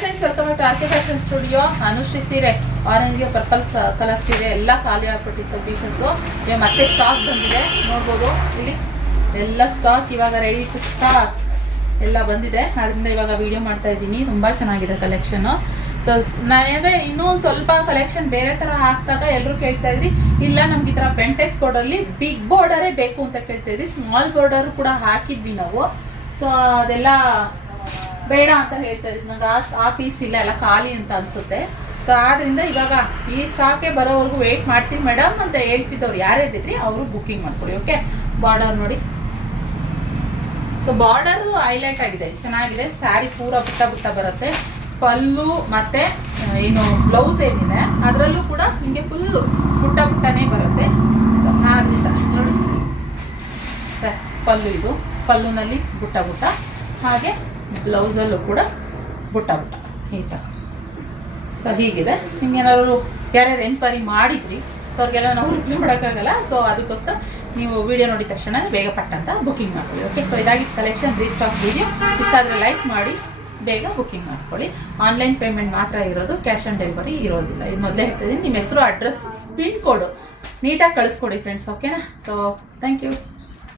Friends, welcome to RK fashion studio. Anushree ಸೀರೆ ಆರೆಂಜ್ಗೆ purple colour ಸೀರೆ ಎಲ್ಲ ಖಾಲಿ ಆಗ್ಬಿಟ್ಟಿತ್ತು ಪೀಸಸ್ಸು. ಇವಾಗ ಮತ್ತೆ ಸ್ಟಾಕ್ ಬಂದಿದೆ, ನೋಡ್ಬೋದು ಇಲ್ಲಿ ಎಲ್ಲ ಸ್ಟಾಕ್ ಇವಾಗ ರೆಡಿ ಟು ಸ್ಟಾಕ್ ಎಲ್ಲ ಬಂದಿದೆ. ಅದರಿಂದ ಇವಾಗ ವಿಡಿಯೋ ಮಾಡ್ತಾ ಇದ್ದೀನಿ. ತುಂಬ ಚೆನ್ನಾಗಿದೆ ಕಲೆಕ್ಷನು. ಸೊ ನಾನೇಂದರೆ ಇನ್ನೂ ಸ್ವಲ್ಪ ಕಲೆಕ್ಷನ್ ಬೇರೆ ಥರ ಹಾಕಿದಾಗ ಎಲ್ಲರೂ ಕೇಳ್ತಾ ಇದ್ರಿ, ಇಲ್ಲ ನಮ್ಗೆ ಈ ಥರ ಪೆಂಟೆಕ್ಸ್ ಬಾರ್ಡರ್ಲಿ ಬಿಗ್ ಬಾರ್ಡರೇ ಬೇಕು ಅಂತ ಕೇಳ್ತಾ ಇದ್ರಿ. ಸ್ಮಾಲ್ ಬಾರ್ಡರ್ ಕೂಡ ಹಾಕಿದ್ವಿ ನಾವು. ಸೊ ಅದೆಲ್ಲ ಬೇಡ ಅಂತ ಹೇಳ್ತಾ ಇದ್ವಿ. ನಂಗೆ ಆ ಪೀಸ್ ಇಲ್ಲ, ಎಲ್ಲ ಖಾಲಿ ಅಂತ ಅನಿಸುತ್ತೆ. ಸೊ ಆದ್ದರಿಂದ ಇವಾಗ ಈ ಸ್ಟಾಕೆ ಬರೋವರೆಗೂ ವೆಯ್ಟ್ ಮಾಡ್ತೀನಿ ಮೇಡಮ್ ಅಂತ ಹೇಳ್ತಿದ್ದವ್ರು ಯಾರ್ಯಾರಿದ್ರಿ ಅವರು ಬುಕ್ಕಿಂಗ್ ಮಾಡ್ಕೊಳ್ಳಿ. ಓಕೆ, ಬಾರ್ಡರ್ ನೋಡಿ. ಸೊ ಬಾರ್ಡರು ಹೈಲೈಟ್ ಆಗಿದೆ, ಚೆನ್ನಾಗಿದೆ. ಸ್ಯಾರಿ ಪೂರ ಬುಟ್ಟ ಬುಟ್ಟ ಬರುತ್ತೆ. ಪಲ್ಲು ಮತ್ತು ಏನು ಬ್ಲೌಸ್ ಏನಿದೆ ಅದರಲ್ಲೂ ಕೂಡ ನಿಮಗೆ ಫುಲ್ಲು ಬುಟ್ಟ ಬುಟ್ಟನೇ ಬರುತ್ತೆ. ಸೊ ಆದ್ದರಿಂದ ನೋಡಿ, ಪಲ್ಲು ಇದು, ಪಲ್ಲುನಲ್ಲಿ ಬುಟ್ಟ ಬುಟ್ಟ, ಹಾಗೆ ಬ್ಲೌಸಲ್ಲೂ ಕೂಡ ಬುಟ್ಟ ಬುಟ್ಟ ಈ ಥರ. ಸೊ ಹೀಗಿದೆ. ನಿಮ್ಗೇನಾದ್ರು ಯಾರ್ಯಾರು ಎನ್ಕ್ವೈರಿ ಮಾಡಿದ್ರಿ, ಸೊ ಅವ್ರಿಗೆಲ್ಲ ನಾವು ರಿಪ್ಲೈ ಮಾಡೋಕ್ಕಾಗಲ್ಲ. ಸೊ ಅದಕ್ಕೋಸ್ಕರ ನೀವು ವಿಡಿಯೋ ನೋಡಿದ ತಕ್ಷಣ ಬೇಗ ಪಟ್ಟಂತ ಬುಕ್ಕಿಂಗ್ ಮಾಡ್ಕೊಳ್ಳಿ. ಓಕೆ, ಸೊ ಇದಾಗಿತ್ತು ಕಲೆಕ್ಷನ್ ರೀಸ್ಟಾಕ್ ವಿಡಿಯೋ. ಇಷ್ಟ ಆದರೆ ಲೈಕ್ ಮಾಡಿ ಬೇಗ ಬುಕ್ಕಿಂಗ್ ಮಾಡ್ಕೊಳ್ಳಿ. ಆನ್ಲೈನ್ ಪೇಮೆಂಟ್ ಮಾತ್ರ ಇರೋದು, ಕ್ಯಾಶ್ ಆನ್ ಡೆಲಿವರಿ ಇರೋದಿಲ್ಲ. ಇದು ಮೊದಲೇ ಹೇಳ್ತಿದ್ದೀನಿ. ನಿಮ್ಮ ಹೆಸರು, ಅಡ್ರೆಸ್, ಪಿನ್ ಕೋಡು ನೀಟಾಗಿ ಕಳಿಸ್ಕೊಡಿ ಫ್ರೆಂಡ್ಸ್. ಓಕೆನಾ? So thank you.